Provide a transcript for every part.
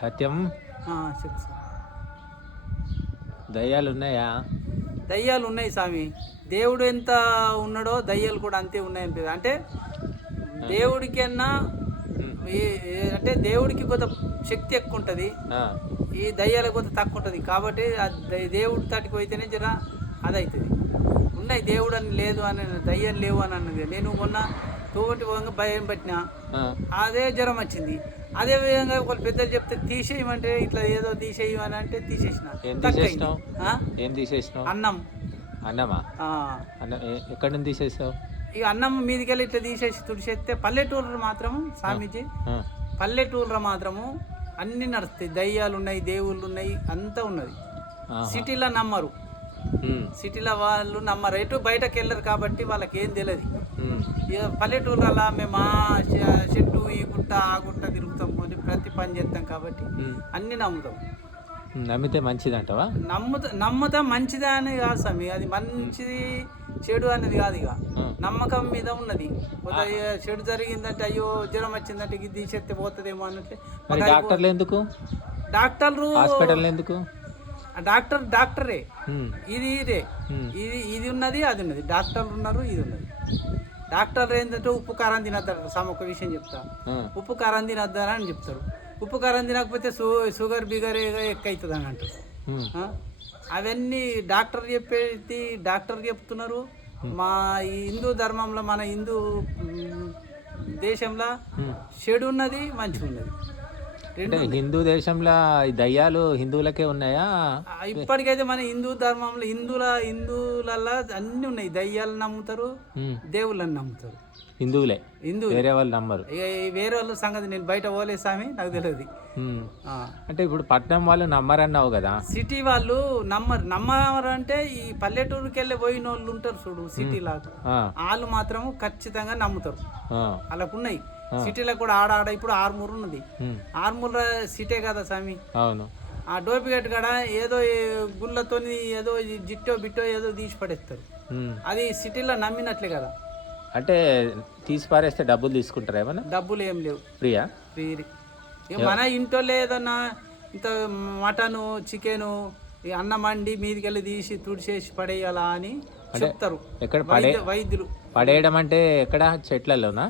సత్యం? చెప్పు దయ్యాలు ఉన్నాయా దయ్యాలు ఉన్నాయి స్వామి. దేవుడు ఎంత ఉన్నాడో దయ్యాలు కూడా అంతే ఉన్నాయని అంటే దేవుడికన్నా అంటే దేవుడికి కొంత శక్తి ఎక్కువ ఉంటుంది ఈ దయ్యాలకు కొంత తక్కువ ఉంటుంది కాబట్టి దేవుడి తటికి పోతేనే జర అది అవుతుంది ఉన్నాయి దేవుడు అని లేదు అని దయ్యం లేవు అని అన్నది. నేను మొన్న తోటి పోగా భయం పట్టిన అదే జ్వరం వచ్చింది. అదే విధంగా ఒక పెద్దలు చెప్తే తీసేయమంటే ఇట్లా ఏదో తీసేయమని అంటే తీసేసిన. ఏం తీసేసినావు? అన్నం. అన్నమా. అన్నం ఎక్కడి నుంచి తీసేసావు? ఇక అన్నం మీదికెళ్ళి ఇట్లా తీసేసి తుడిచేస్తే పల్లెటూరు మాత్రం స్వామీజీ ఆ, పల్లెటూరులో మాత్రము అన్ని నడుస్తాయి. దయ్యాలు ఉన్నాయి దేవుళ్ళు ఉన్నాయి అంతా ఉన్నది. సిటీలో నమ్మరు. సిటీలో వాళ్ళు నమ్మరు. ఎటు బయటకు వెళ్ళరు కాబట్టి వాళ్ళకి ఏం తెలియదు పల్లెటూర్లలో మేము ఆ చెట్టు ఈ గుట్ట ఆ గుట్ట తిరుగుతాం పోనీ ప్రతి పని చేస్తాం కాబట్టి. అన్ని నమ్ముతాం. నమ్మితే మంచిదంటవా? నమ్ముతా నమ్ముతాం మంచిదే అని కాదు స్వామి. అది మంచిది చెడు అనేది కాదు ఇక. నమ్మకం మీద ఉన్నది. చెడు జరిగిందంటే అయ్యో జ్వరం వచ్చిందంటే ఇది తీసేస్తే పోతుందేమో మాకు డాక్టర్లు ఎందుకు? డాక్టర్లు హాస్పిటల్ ఎందుకు? డాక్టర్ డాక్టరే. ఇది ఇదే. ఇది ఇది ఉన్నది అది ఉన్నది. డాక్టర్లు ఉన్నారు ఇది ఉన్నది. డాక్టర్లు ఏంటంటే ఉప్పు కారం తినద్దారు సమ ఒక విషయం చెప్తా. ఉప్పు కారం తినద్దారా అని చెప్తారు. ఉప్పు కారం తినకపోతే షుగర్ బిగర్ ఎక్కువ అని అంటారు? అవన్నీ డాక్టర్ చెప్పేది డాక్టర్ చెప్తున్నారు. మా హిందూ ధర్మంలో మన హిందూ దేశంలో. చెడు ఉన్నది మంచి ఉన్నది. అంటే హిందూ దేశంలో దయ్యాలు హిందువులకే ఉన్నాయా? ఇప్పటికైతే మన హిందూ ధర్మంలో హిందువుల హిందువులలో అన్నీ ఉన్నాయి. దయ్యాలు నమ్ముతారు దేవుళ్ళని నమ్ముతారు. హిందువులే? హిందూ వేరే వాళ్ళు నమ్మరు. వేరే వాళ్ళ సంగతి నేను బయట పోలే స్వామి నాకు తెలియదు. అంటే ఇప్పుడు పట్నం వాళ్ళు నమ్మరన్నావు కదా? సిటీ వాళ్ళు నమ్మరు. నమ్మరు అంటే ఈ పల్లెటూరుకి వెళ్ళి పోయిన వాళ్ళు ఉంటారు చూడు సిటీలో ఆ, వాళ్ళు మాత్రం ఖచ్చితంగా నమ్ముతారు. ఆ, వాళ్ళకు ఉన్నాయి సిటీలో కూడా ఆడ ఆడ ఇప్పుడు ఆరుమూరు ఉన్నది. ఆరుమూరు సిటే కదా స్వామి. అవును. ఆ డోపిగట్ కాడ ఏదో ఈ గుళ్ళతోని ఏదో జిట్టో బిట్టో ఏదో తీసి పడేస్తారు. అది సిటీలో నమ్మినట్లే కదా. అంటే తీసి పారేస్తే డబ్బులు తీసుకుంటారా ఏమన్నా? డబ్బులు ఏం లేవు. ఫ్రీయా? ఫ్రీ మన ఇంట్లో ఏదన్నా ఇంత మటను చికెను అన్నం వండి మీదికి వెళ్ళి తీసి తుడిచేసి పడేయాలా అని చెప్తారు. ఎక్కడ పడే వైద్య వైద్యులు. పడేయడం అంటే ఎక్కడ? చెట్లలోనా?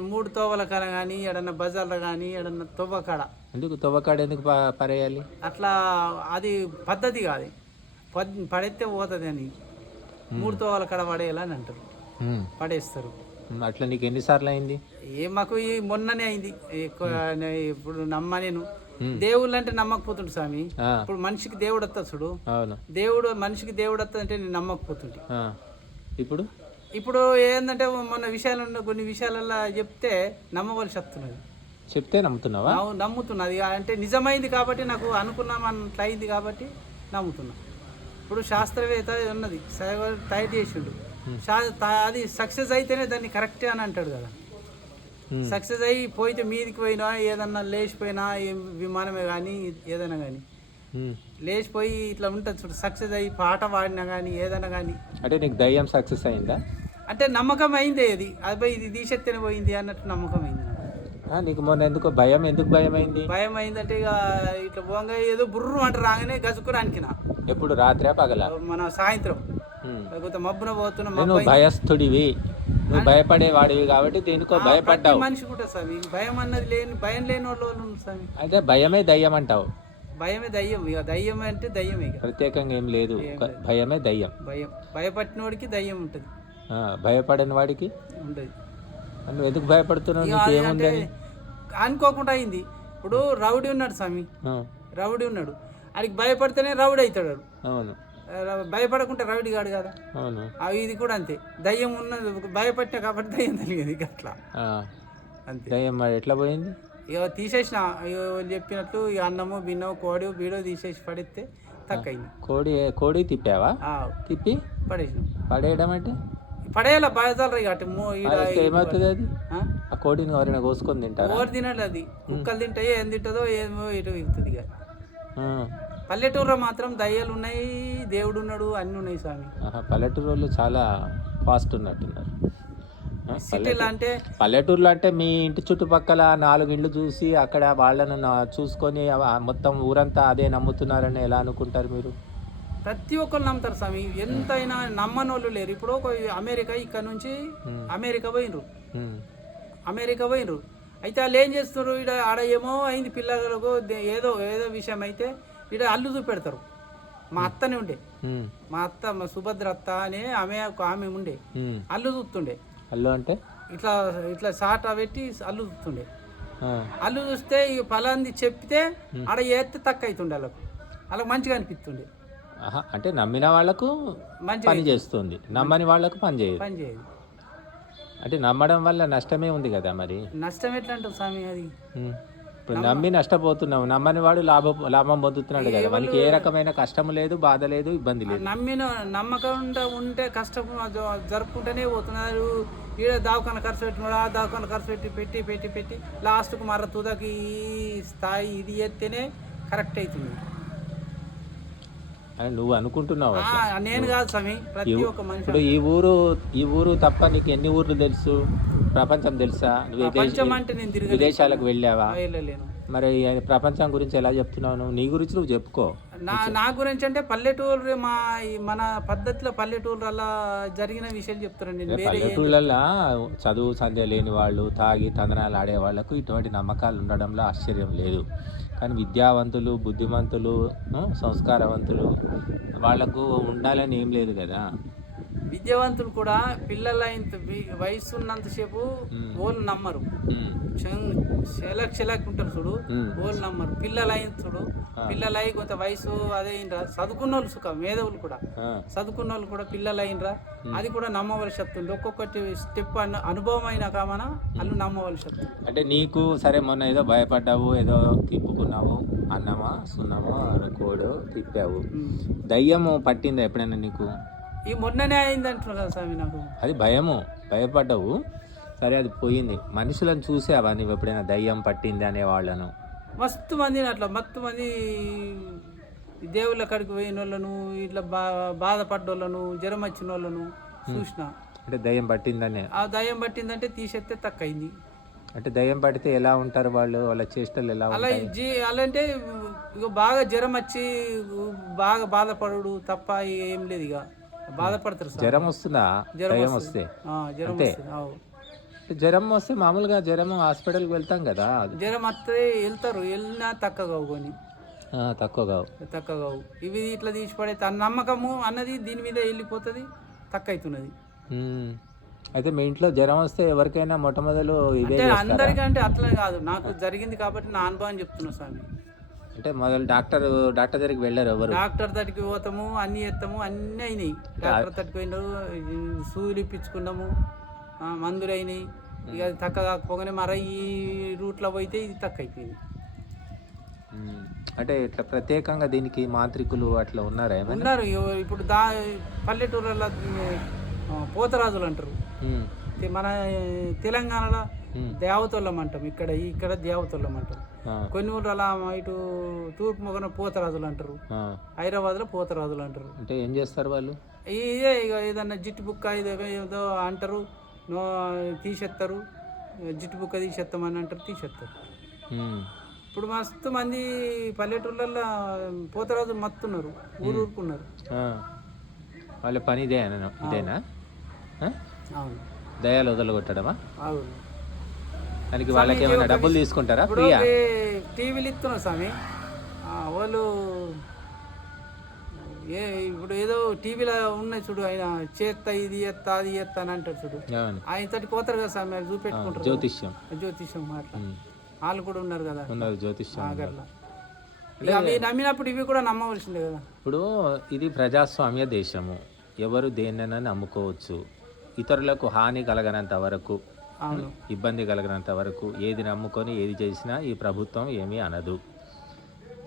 మూడు తోవల కాడ కానీ ఎడన్నా బజార్లో కానీ ఎడన్నా తొవ్వ కాడ. ఎందుకు? తవ్వకాడు ఎందుకు పడేయాలి? అట్లా అది పద్ధతి కాదు. పడేస్తే పోతుంది అని. మూడు తోవల కాడ పడేయాలని అంటారు. పడేస్తారు. అట్లా నీకు ఎన్నిసార్లు అయింది? ఏ మాకు ఈ మొన్ననే అయింది. ఇప్పుడు నమ్మ నేను. దేవుళ్ళు అంటే నమ్మకపోతుండు స్వామి. ఇప్పుడు మనిషికి దేవుడు వస్తుంది చూడు. దేవుడు మనిషికి దేవుడు వస్తుంది అంటే నేను నమ్మకపోతుంటే. ఇప్పుడు? ఇప్పుడు ఏంటంటే మొన్న విషయాలు కొన్ని విషయాలలో చెప్తే నమ్మవలసి వస్తున్నది. చెప్తే నమ్ముతున్నావా? నమ్ము- నమ్ముతున్నది. అంటే నిజమైంది కాబట్టి నాకు అనుకున్నామన్నట్లు అయింది కాబట్టి నమ్ముతున్నా. ఇప్పుడు శాస్త్రవేత్త ఉన్నది తయారు చేసిండు. అది సక్సెస్ అయితేనే దాన్ని కరెక్టే అని అంటాడు కదా. సక్సెస్ అయ్యి పోయితే మీదికి పోయినా ఏదన్నా లేచిపోయినా ఏ విమానమే కానీ ఏదైనా కానీ ఉమ్. లేచిపోయి ఇట్లా ఉంటుంది చూడు సక్సెస్ అయ్యి పాట పాడినా కానీ ఏదైనా కానీ అంటే నీకు దయ్యం సక్సెస్ అయిందా? అంటే నమ్మకం అయింది అది. అది ఇది తీసేస్తేనే పోయింది అన్నట్టు నమ్మకం అయింది నాకు. మొన్న ఎందుకో భయం ఎందుకు భయం అయింది? భయం అయిందంటే ఇక ఇట్లా పోగా ఏదో బుర్రు అంటే రాగానే గజుకుని అనికిన ఎప్పుడు రాత్రా పగలా? మన సాయంత్రం. ఉమ్. లేకపోతే మబ్బున పోతున్న భయస్థుడివి. నువ్వు భయపడేవాడివి కాబట్టి దేనికో భయపడ్డావు. మనిషి కూడా స్వామి భయం అన్నది లేని భయం లేని వాళ్ళు స్వామి అయితే భయమే దయ్యం అంటావు. భయమే దయ్యం ఇక దయ్యం అంటే దయ్యం ఇక. ప్రత్యేకంగా ఏం లేదు. భయమే దయ్యం. భయం భయపట్టినోడికి దయ్యం ఉంటుంది. భయపడని వాడికి? ఉంటుంది. నువ్వు ఎందుకు భయపడుతున్నావు? అనుకోకుండా అయింది. ఇప్పుడు రౌడీ ఉన్నాడు స్వామి. రౌడీ ఉన్నాడు. ఆడికి భయపడితేనే రౌడీ అవుతాడు. అవును. భయపడకుంటే రౌడీ కాడు కదా. అవును. ఆ ఇది కూడా అంతే. దయ్యం ఉన్నది భయపట్టిన కాబట్టి దయ్యం తెలియదు ఇక అట్లా. అంతే. దయ్యం మరి ఎట్లా పోయింది? ఇక తీసేసిన చెప్పినట్టు ఈ అన్నము బిన్నము కోడి బీడో తీసేసి పడితే తక్కువైంది కోడి కోడి తిప్పావా? తిప్పి? పడేసినాం. పడేయడం అంటే? పడేయాల బయదలరు ఇక అటు ఏమవుతుంది అది? ఆ? కోడిని ఎవరైనా కోసుకొని తింటారా? ఎవరు తినాలి అది? కుక్కలు తింటాయి ఏం తింటుందో ఏమో ఇటు వెళ్తుంది ఇక. పల్లెటూరులో మాత్రం దయ్యాలు ఉన్నాయి దేవుడు ఉన్నాడు అన్నీ ఉన్నాయి స్వామి. పల్లెటూరు వాళ్ళు చాలా ఫాస్ట్ ఉన్నట్టున్నారు. సిటీలో అంటే పల్లెటూరులో అంటే మీ ఇంటి చుట్టుపక్కల నాలుగు ఇండ్లు చూసి అక్కడ వాళ్ళను చూసుకొని మొత్తం ఊరంతా అదే నమ్ముతున్నారని ఎలా అనుకుంటారు మీరు? ప్రతి ఒక్కరు నమ్ముతారు స్వామి. ఎంతైనా నమ్మని వాళ్ళు లేరు. ఇప్పుడు ఒక అమెరికా ఇక్కడ నుంచి అమెరికా పోయినరు అమెరికా పోయినరు అయితే వాళ్ళు ఏం చేస్తున్నారు? ఇక్కడ ఆడ ఏమో అయింది పిల్లలకు ఏదో ఏదో విషయం అయితే ఇక్కడ అల్లు చూపెడతారు. మా అత్తనే ఉండే. మా అత్త మా సుభద్ర అత్త అనే ఆమె ఒక ఆమె ఉండే. అల్లు చూస్తుండే. అల్లు అంటే? ఇట్లా ఇట్లా సాట పెట్టి అల్లు చూస్తుండే. అల్లు చూస్తే ఈ ఫలాంది చెప్తే ఆడ ఏస్తే తక్కువ అవుతుండే వాళ్ళకు వాళ్ళకి మంచిగా అనిపిస్తుండే. అంటే నమ్మిన వాళ్ళకు పని చేస్తుంది. నమ్మని వాళ్ళకు పని చేయదు. పని చేయదు. అంటే నమ్మడం వల్ల నష్టమే ఉంది కదా మరి? నష్టం ఎట్లా అంటావు స్వామి అది. ఇప్పుడు నమ్మి నష్టపోతున్నావు నమ్మని వాడు లాభం లాభం పొందుతున్నాడు కదా. మనకి ఏ రకమైన కష్టం లేదు బాధ లేదు ఇబ్బంది లేదు. నమ్మిన నమ్మకంగా ఉంటే కష్టం జరుపుకుంటూనే పోతున్నారు. ఈడ దావకాన ఖర్చు పెట్టినాడు ఆ దావకాన ఖర్చు పెట్టి పెట్టి పెట్టి పెట్టి లాస్ట్కు మర తుదకి ఈ స్థాయి ఇది ఎత్తేనే కరెక్ట్ అవుతుంది. అని నువ్వు అనుకుంటున్నావు? నేను కాదు స్వామి. ప్రతి ఒక్క మనిషి ఇప్పుడు ఈ ఊరు ఈ ఊరు తప్ప నీకు ఎన్ని ఊర్లు తెలుసు? ప్రపంచం తెలుసా? నువ్వు విదేశాలకు వెళ్ళావా? మరి ప్రపంచం గురించి ఎలా చెప్తున్నావు నువ్వు? నీ గురించి నువ్వు చెప్పుకో. నా నా గురించి అంటే పల్లెటూరు మా ఈ మన పద్ధతిలో పల్లెటూరు అలా జరిగిన విషయాలు చెప్తారండి. నేను వేరే పల్లెటూళ్ళల్లో చదువు సంధ్య లేని వాళ్ళు తాగి తందనాలు ఆడే వాళ్ళకు ఇటువంటి నమ్మకాలు ఉండడంలో ఆశ్చర్యం లేదు. కానీ విద్యావంతులు బుద్ధిమంతులు సంస్కారవంతులు వాళ్ళకు ఉండాలని ఏం లేదు కదా. విద్యావంతులు కూడా పిల్లల ఇంత వయసు ఉన్నంతసేపు ఓళ్ళు నమ్మరు. చెలక్ చెలక్ ఉంటారు చూడు. ఓళ్ళు నమ్మరు. పిల్లలు అయిన చూడు. పిల్లలు అయి కొంత వయసు అదే అయినరా చదువుకున్న వాళ్ళు సుఖ మేధావులు కూడా. చదువుకున్న వాళ్ళు కూడా పిల్లలు అయినరా అది కూడా నమ్మవలసి వస్తుంది ఒక్కొక్కటి స్టెప్ అను అనుభవం అయినా కామన వాళ్ళు నమ్మవలసి వస్తుంది అంటే నీకు సరే మొన్న ఏదో భయపడ్డావు ఏదో తిప్పుకున్నావు అన్నమా సున్నమా కోడు తిప్పావు. దయ్యము పట్టిందా ఎప్పుడైనా నీకు? ఈ మొన్ననే అయింది అంటున్నారు కదా స్వామి నాకు. అది భయము భయపడ్డావు. సరే అది పోయింది. మనుషులను చూసావా నువ్వు ఎప్పుడైనా దయ్యం పట్టింది అనే వాళ్ళను? మస్తు మందిని అట్లా మస్తు మంది దేవుళ్ళ కాడికి పోయిన వాళ్ళను ఇట్లా బా బాధపడ్డోళ్ళను జ్వరం వచ్చిన వాళ్ళను చూసిన. అంటే దయ్యం పట్టిందనే? ఆ దయ్యం పట్టిందంటే తీసేస్తే తక్కువ అయింది అంటే దయ్యం పడితే ఎలా ఉంటారు వాళ్ళు? వాళ్ళ చేష్టలు ఎలా అలా జీ అలా అంటే ఇక బాగా జ్వరం వచ్చి బాగా బాధపడు తప్ప ఏం లేదు ఇక బాధపడతారు జ్వరం వస్తుందా? జ్వరం. వస్తే? జ్వరం జ్వరం వస్తే మామూలుగా జ్వరం హాస్పిటల్కి వెళ్తాం కదా. జ్వరం వస్తే వెళ్తారు వెళ్ళినా తక్కువ కొని తక్కువ కావు తక్కువ కావు ఇవి ఇట్లా తీసి పడే తన నమ్మకము అన్నది దీని మీద వెళ్ళిపోతుంది తక్కువ అవుతున్నది. అయితే మీ ఇంట్లో జ్వరం వస్తే ఎవరికైనా మొట్టమొదలు ఇవే అంటే చేస్తారా? అందరికంటే అట్లా కాదు నాకు జరిగింది కాబట్టి నా అనుభవం చెప్తున్నా స్వామి. అంటే మొదలు డాక్టర్ డాక్టర్ దగ్గరికి వెళ్ళారు ఎవరు? డాక్టర్ తడికి పోతాము అన్ని ఎత్తాము అన్నీ అయినాయి. డాక్టర్ తడికి పోయినారు ఈ సూదులు ఇప్పించుకున్నాము ఆ, మందులు అయినాయి. ఇక అది తక్కువ కాకపోగానే మరి ఈ రూట్లో పోయితే ఇది తక్కువ అయిపోయింది. అంటే ఇట్లా ప్రత్యేకంగా దీనికి మాంత్రికులు అట్లా ఉన్నారా ఉన్నారు. ఇప్పుడు దా పల్లెటూరులో పోతరాజులు అంటారు. మన తెలంగాణలో. దేవతోళ్ళం అంటాం. ఇక్కడ ఇక్కడ దేవతోళ్ళం అంటాం. కొన్ని ఊర్లు అలా ఇటు తూర్పు మొగన పోతరాజులు అంటారు. ఆ. హైదరాబాద్లో పోతరాజులు అంటారు. అంటే ఏం చేస్తారు వాళ్ళు? ఇదే ఇక ఏదన్నా జిట్టు బుక్క ఇదో ఏదో అంటారు. తీసేస్తారు జిట్టు బుక్క తీసేస్తామని అంటారు తీసేస్తారు. ఇప్పుడు మస్తు మంది పల్లెటూళ్ళల్లో పోతరాజులు మత్తున్నారు ఊరు ఊరుకున్నారు. వాళ్ళ పని ఇదేనా? అవును. దయాలు వదలగొట్టడమా? అవును. దానికి వాళ్ళకి ఏమైనా డబ్బులు తీసుకుంటారా? టీవీలు ఇస్తున్నారు స్వామి. వాళ్ళు ఏ ఇప్పుడు ఏదో టీవీలో ఉన్నాయి చూడు ఆయన చేత్తా ఇది ఎత్తా అది ఎత్తా అని అంటారు చూడు. ఆయన తోటి పోతారు కదా స్వామి వాళ్ళు చూపెట్టుకుంటారు. జ్యోతిష్యం. జ్యోతిషం అట్లా ఉమ్. వాళ్ళు కూడా ఉన్నారు కదా. ఉన్నారు జ్యోతిష్యం అవి నమ్మినప్పుడు ఇవి కూడా నమ్మవలసిందే కదా. ఇప్పుడు ఇది ప్రజాస్వామ్య దేశము. ఎవరు దేన్నైనా నమ్ముకోవచ్చు. ఇతరులకు హాని కలగనంత వరకు ఇబ్బంది కలగనంత వరకు ఏది నమ్ముకొని ఏది చేసినా ఈ ప్రభుత్వం ఏమీ అనదు.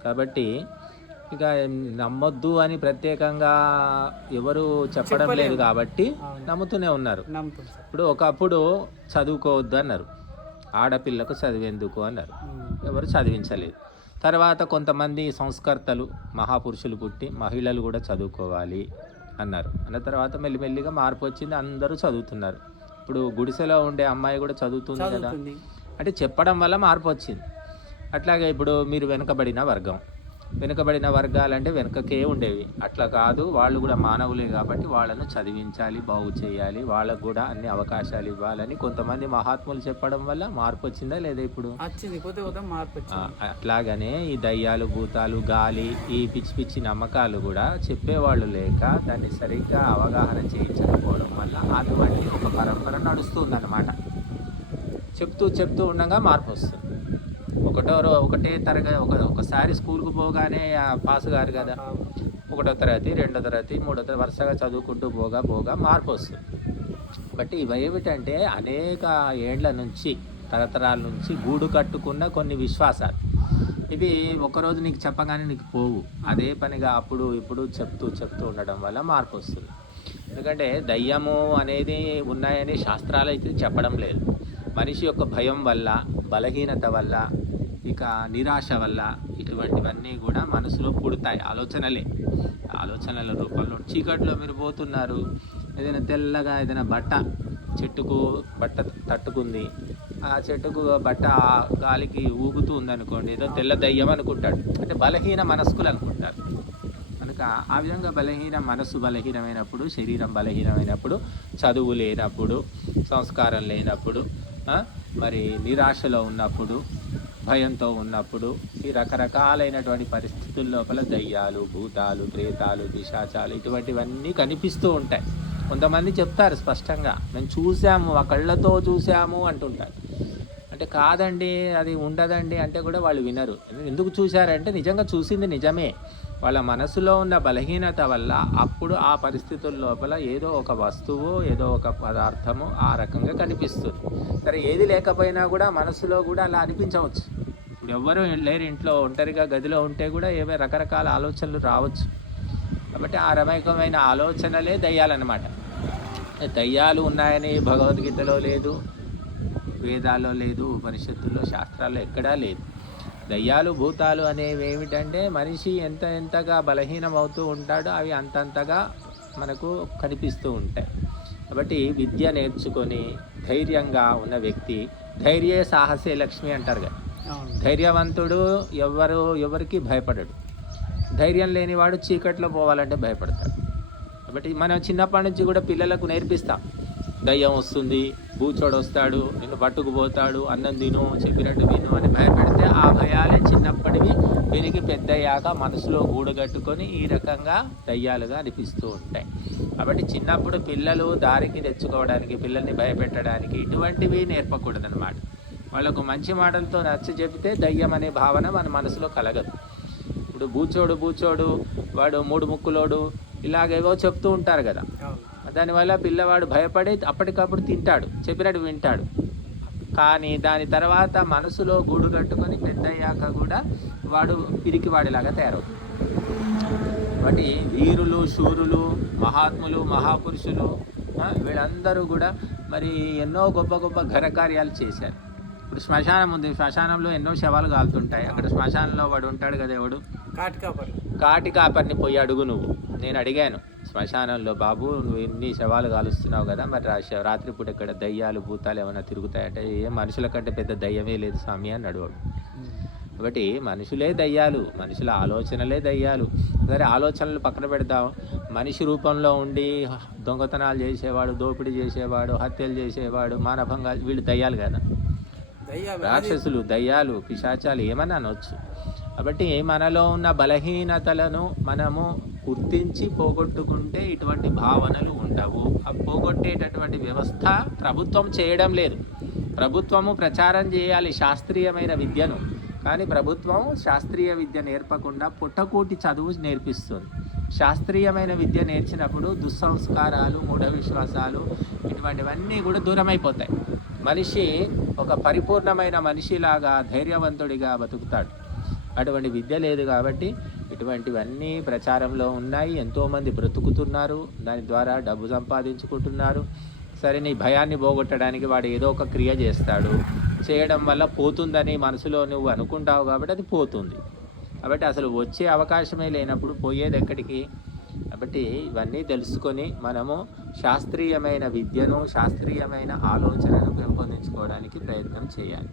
కాబట్టి ఇక నమ్మొద్దు అని ప్రత్యేకంగా ఎవరు చెప్పడం లేదు కాబట్టి. నమ్ముతూనే ఉన్నారు. ఇప్పుడు ఒకప్పుడు చదువుకోవద్దు అన్నారు. ఆడపిల్లకు చదివేందుకు అన్నారు. ఎవరు చదివించలేదు. తర్వాత కొంతమంది సంస్కర్తలు మహాపురుషులు పుట్టి మహిళలు కూడా చదువుకోవాలి అన్నారు. అన్న తర్వాత మెల్లిమెల్లిగా మార్పు వచ్చింది అందరూ చదువుతున్నారు. ఇప్పుడు గుడిసెలో ఉండే అమ్మాయి కూడా చదువుతుంది కదా. అంటే చెప్పడం వల్ల మార్పు వచ్చింది. అట్లాగే ఇప్పుడు మీరు వెనుకబడిన వర్గం. వెనుకబడిన వర్గాలంటే వెనుకకే ఉండేవి. అట్లా కాదు వాళ్ళు కూడా మానవులే కాబట్టి వాళ్ళను చదివించాలి బాగు చేయాలి వాళ్ళకు కూడా అన్ని అవకాశాలు ఇవ్వాలని కొంతమంది మహాత్ములు చెప్పడం వల్ల మార్పు వచ్చిందా లేదా ఇప్పుడు? అట్లాగనే ఈ దయ్యాలు భూతాలు గాలి ఈ పిచ్చి పిచ్చి నమ్మకాలు కూడా చెప్పేవాళ్ళు లేక దాన్ని సరిగ్గా అవగాహన చేయించకపోవడం వల్ల అటువంటి ఒక పరంపర నడుస్తుందన్నమాట. చెప్తూ చెప్తూ ఉండగా మార్పు వస్తుంది. ఒకటో రో- ఒకటే తరగతి ఒక ఒకసారి స్కూల్కి పోగానే పాస్ గారు కదా. ఒకటో తరగతి రెండో తరగతి మూడో తరగతి వరుసగా చదువుకుంటూ పోగా పోగా మార్పు వస్తుంది. బట్ ఇవి ఏమిటంటే అనేక ఏండ్ల నుంచి తరతరాల నుంచి గూడు కట్టుకున్న కొన్ని విశ్వాసాలు. ఇవి ఒకరోజు నీకు చెప్పగానే నీకు పోవు. అదే పనిగా అప్పుడు ఇప్పుడు చెప్తూ చెప్తూ ఉండడం వల్ల మార్పు వస్తుంది. ఎందుకంటే దయ్యము అనేది ఉన్నాయని శాస్త్రాలు అయితే చెప్పడం లేదు. మనిషి యొక్క భయం వల్ల బలహీనత వల్ల ఇక నిరాశ వల్ల ఇటువంటివన్నీ కూడా మనసులో పుడతాయి. ఆలోచనలే. ఆలోచనల రూపంలో చీకట్లో మీరు పోతున్నారు. ఏదైనా తెల్లగా ఏదైనా బట్ట చెట్టుకు బట్ట తట్టుకుంది. ఆ చెట్టుకు బట్ట ఆ గాలికి ఊగుతూ ఉందనుకోండి ఏదో తెల్ల దయ్యం అనుకుంటాడు అంటే బలహీన మనస్కులు అనుకుంటారు. కనుక ఆ విధంగా బలహీన మనస్సు బలహీనమైనప్పుడు శరీరం బలహీనమైనప్పుడు చదువు లేనప్పుడు సంస్కారం లేనప్పుడు మరి నిరాశలో ఉన్నప్పుడు భయంతో ఉన్నప్పుడు ఈ రకరకాలైనటువంటి పరిస్థితుల లోపల దయ్యాలు భూతాలు ప్రేతాలు పిశాచాలు ఇటువంటివన్నీ కనిపిస్తూ ఉంటాయి. కొంతమంది చెప్తారు స్పష్టంగా మేము చూసాము ఆ కళ్ళతో చూసాము అంటుంటారు. అంటే కాదండి అది ఉండదండి అంటే కూడా వాళ్ళు వినరు. ఎందుకు చూశారంటే నిజంగా చూసింది నిజమే. వాళ్ళ మనసులో ఉన్న బలహీనత వల్ల అప్పుడు ఆ పరిస్థితుల లోపల ఏదో ఒక వస్తువు ఏదో ఒక పదార్థము ఆ రకంగా కనిపిస్తుంది. సరే ఏది లేకపోయినా కూడా మనసులో కూడా అలా అనిపించవచ్చు. ఇప్పుడు ఎవ్వరూ లేరు ఇంట్లో ఒంటరిగా గదిలో ఉంటే కూడా ఏవే రకరకాల ఆలోచనలు రావచ్చు. కాబట్టి ఆ రమేకమైన ఆలోచనలే దయ్యాలన్నమాట. దయ్యాలు ఉన్నాయని భగవద్గీతలో లేదు వేదాల్లో లేదు ఉపనిషత్తుల్లో శాస్త్రాల్లో ఎక్కడా లేదు. దయ్యాలు భూతాలు అనేవి ఏమిటంటే మనిషి ఎంత ఎంతగా బలహీనం అవుతూ ఉంటాడో అవి అంతంతగా మనకు కనిపిస్తూ ఉంటాయి. కాబట్టి విద్య నేర్చుకొని ధైర్యంగా ఉన్న వ్యక్తి ధైర్యే సాహసే లక్ష్మి అంటారు కదా. ధైర్యవంతుడు ఎవరు ఎవరికి భయపడడు. ధైర్యం లేనివాడు చీకట్లో పోవాలంటే భయపడతాడు. కాబట్టి మనం చిన్నప్పటి నుంచి కూడా పిల్లలకు నేర్పిస్తాం. దయ్యం వస్తుంది బూచోడు వస్తాడు నిన్ను పట్టుకుపోతాడు అన్నం తిను చెప్పినట్టు విను అని భయపెడితే ఆ భయాలే చిన్నప్పటివి పెరిగి పెద్దయ్యాక మనసులో గూడగట్టుకొని ఈ రకంగా దయ్యాలుగా అనిపిస్తూ ఉంటాయి. కాబట్టి చిన్నప్పుడు పిల్లలు దారికి తెచ్చుకోవడానికి పిల్లల్ని భయపెట్టడానికి ఇటువంటివి నేర్పకూడదనమాట వాళ్ళకు మంచి మాటలతో నచ్చ చెబితే దయ్యం అనే భావన మన మనసులో కలగదు. ఇప్పుడు బూచోడు బూచోడు వాడు మూడు ముక్కులోడు ఇలాగేవో చెప్తూ ఉంటారు కదా. దానివల్ల పిల్లవాడు భయపడి అప్పటికప్పుడు తింటాడు. చెప్పినట్టు వింటాడు. కానీ దాని తర్వాత మనసులో గూడు కట్టుకొని పెద్దయ్యాక కూడా వాడు పిరికివాడిలాగా వాడిలాగా తయారవుతాడు. కాబట్టి వీరులు శూరులు మహాత్ములు మహాపురుషులు వీళ్ళందరూ కూడా మరి ఎన్నో గొప్ప గొప్ప ఘనకార్యాలు చేశారు. ఇప్పుడు శ్మశానం ఉంది. శ్మశానంలో ఎన్నో శవాలు కాలుతుంటాయి. అక్కడ శ్మశానంలో వాడు ఉంటాడు కదా ఎవడు? కాటి కాపర్ని పోయి అడుగు నువ్వు. నేను అడిగాను శ్మశానంలో బాబు నువ్వు ఎన్ని శవాలు కాలుస్తున్నావు కదా? మరి రాత్రిపూట ఇక్కడ దయ్యాలు భూతాలు ఏమైనా తిరుగుతాయంటే ఏ మనుషుల కంటే పెద్ద దయ్యమే లేదు స్వామి అని అడిగాడు. కాబట్టి మనుషులే దయ్యాలు మనుషుల ఆలోచనలే దయ్యాలు. సరే ఆలోచనలు పక్కన పెడతాం మనిషి రూపంలో ఉండి దొంగతనాలు చేసేవాడు దోపిడీ చేసేవాడు హత్యలు చేసేవాడు మానభంగాలు వీళ్ళు దయ్యాలు కదా? రాక్షసులు దయ్యాలు పిశాచాలు ఏమన్నా అనొచ్చు. కాబట్టి మనలో ఉన్న బలహీనతలను మనము గుర్తించి పోగొట్టుకుంటే ఇటువంటి భావనలు ఉండవు. ఆ పోగొట్టేటటువంటి వ్యవస్థ ప్రభుత్వం చేయడం లేదు. ప్రభుత్వము ప్రచారం చేయాలి శాస్త్రీయమైన విద్యను. కానీ ప్రభుత్వం శాస్త్రీయ విద్య నేర్పకుండా పుట్టకోటి చదువు నేర్పిస్తుంది. శాస్త్రీయమైన విద్య నేర్చినప్పుడు దుస్సంస్కారాలు మూఢ విశ్వాసాలు ఇటువంటివన్నీ కూడా దూరమైపోతాయి. మనిషి ఒక పరిపూర్ణమైన మనిషిలాగా ధైర్యవంతుడిగా బతుకుతాడు. అటువంటి విద్య లేదు కాబట్టి ఇటువంటివన్నీ ప్రచారంలో ఉన్నాయి. ఎంతోమంది బ్రతుకుతున్నారు. దాని ద్వారా డబ్బు సంపాదించుకుంటున్నారు. సరే నీ భయాన్ని పోగొట్టడానికి వాడు ఏదో ఒక క్రియ చేస్తాడు. చేయడం వల్ల పోతుందని మనసులో నువ్వు అనుకుంటావు కాబట్టి అది పోతుంది. కాబట్టి అసలు వచ్చే అవకాశమే లేనప్పుడు పోయేది ఎక్కడికి? కాబట్టి ఇవన్నీ తెలుసుకొని మనము శాస్త్రీయమైన విద్యను శాస్త్రీయమైన ఆలోచనను పెంపొందించుకోవడానికి ప్రయత్నం చేయాలి.